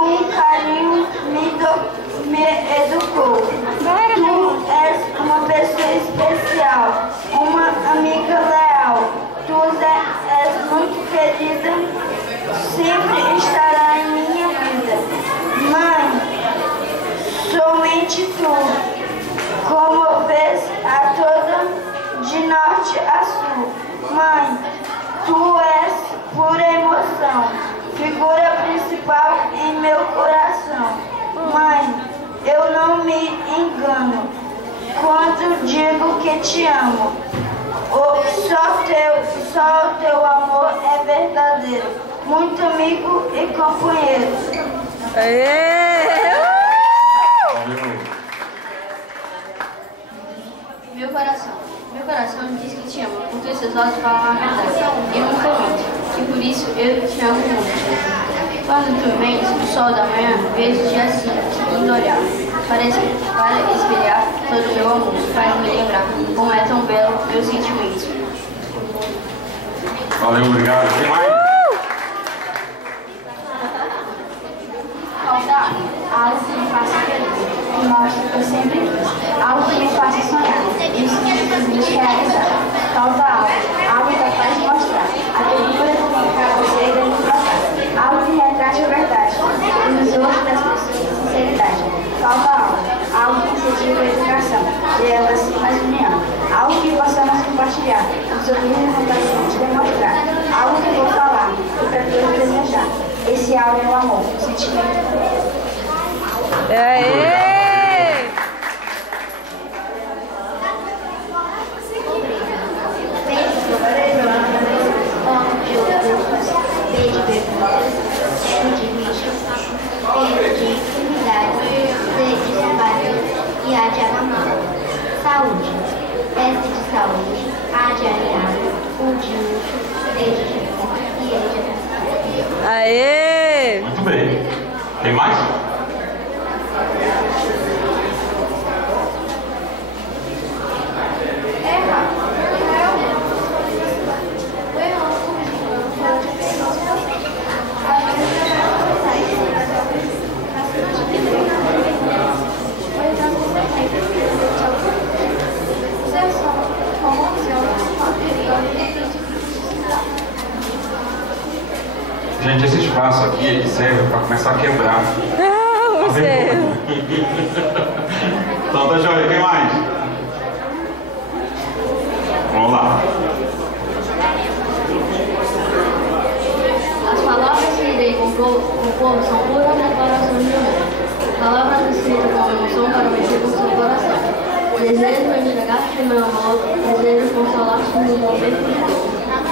com carinho me educou. Tu és uma pessoa especial, uma amiga leal. Tu és muito querida, sempre estará em minha vida. Mãe, somente tu, como vês a toda de norte a sul. Mãe, tu és pura emoção, figura principal em meu coração. Mãe, eu não me engano quando digo que te amo. Só o teu amor é verdadeiro, muito amigo e companheiro. Meu coração diz que te ama, porque seus olhos falam a verdade e nunca mente, e por isso eu te amo muito. Quando tu vens, o sol da manhã, vejo-te assim, lindo olhar. Parece para espelhar todo o meu amor, faz me lembrar como é tão belo meu sentimento. Valeu, obrigado. Tem mais? Falta algo que me faça feliz, que mostre que eu sempre quis, algo que me faça sonhar e os sonhos realizar. Falta algo capaz de mostrar a ternura que tem para você e me passar, algo que retrate a verdade e nos olhos das pessoas de sinceridade. Falta algo que incentive a educação e elas mais união, algo que possamos compartilhar, nos ouvir e vontade de demonstrar, algo que vou falar e para todos desejar. Esse algo é o amor, o sentimento. E há de amar. Saúde, festa de saúde, há de aliar, o de luxo, desde de amor e ele de amor. Aê! Muito bem. Tem mais? Gente, esse espaço aqui ele serve para começar a quebrar. Você. Então tá joia, quem mais? Vamos lá. As palavras que irei com o povo são puras declarações de amor. Palavras escritas com emoção para mexer com seu coração. Desejo entregar-te meu amor, desejo consolar-te no momento de dor.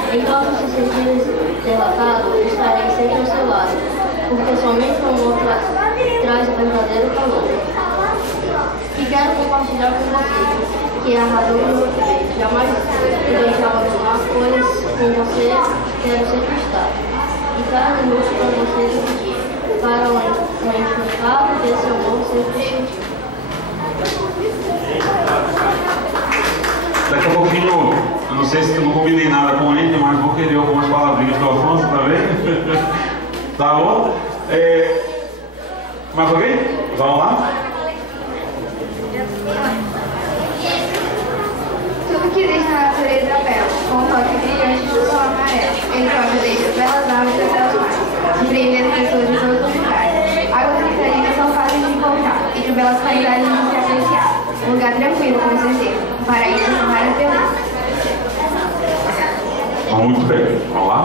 Enquanto se sentires derrotado, estarei sempre ao seu lado, porque somente o amor traz o verdadeiro calor. E quero compartilhar com você, que é a razão do meu viver. Jamais irei te abandonar, pois com você quero sempre estar. E cada minuto com você dividir, para o enxugar desse amor sempre sentir. Daqui a pouquinho, eu não sei se eu não combinei nada com ele, mas vou querer algumas palavrinhas do Afonso também. Tá bom? Mais alguém? Vamos lá? Tudo que existe na natureza é belo, com um toque brilhante do sol amarelo. Ele toca desde belas árvores até os mares, surpreendendo pessoas de todos os lugares. Águas cristalinas são fáceis de encontrar e de belas paisagens de se apreciar. Um lugar tranquilo, com certeza. Um paraíso com várias belezas. Muito bem. Vamos lá?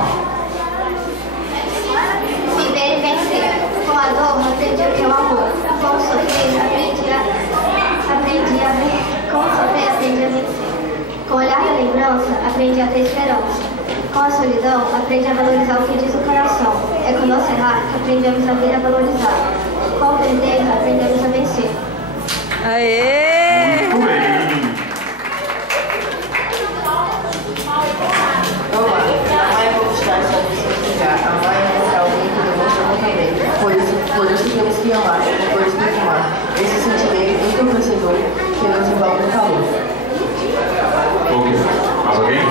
Viver e vencer. Com a dor, aprendi o que é o amor. Com o sofrer, aprendi a ver. Com o sofrer, aprendi a vencer. Com o olhar da lembrança, aprendi a ter esperança. Com a solidão, aprendi a valorizar o que diz o coração. É com nosso errar que aprendemos a ver e a valorizar. Com o perder, aprendemos a vencer. Aê! Muito bem. Olá, amar é conquistar essa desligar. Amar é encontrar alguém que demonstra amor também. Por isso temos que amar, por isso temos que amar. Esse sentimento entorpecedor que nos envolve no calor. Ok. Mais alguém?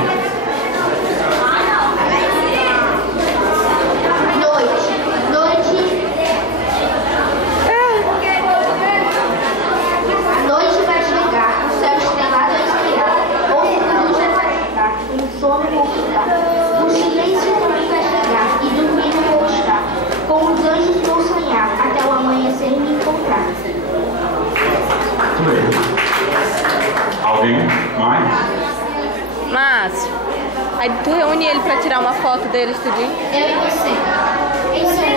Noite. Aí tu reúne ele pra tirar uma foto deles, tudinho? Eu e você. Em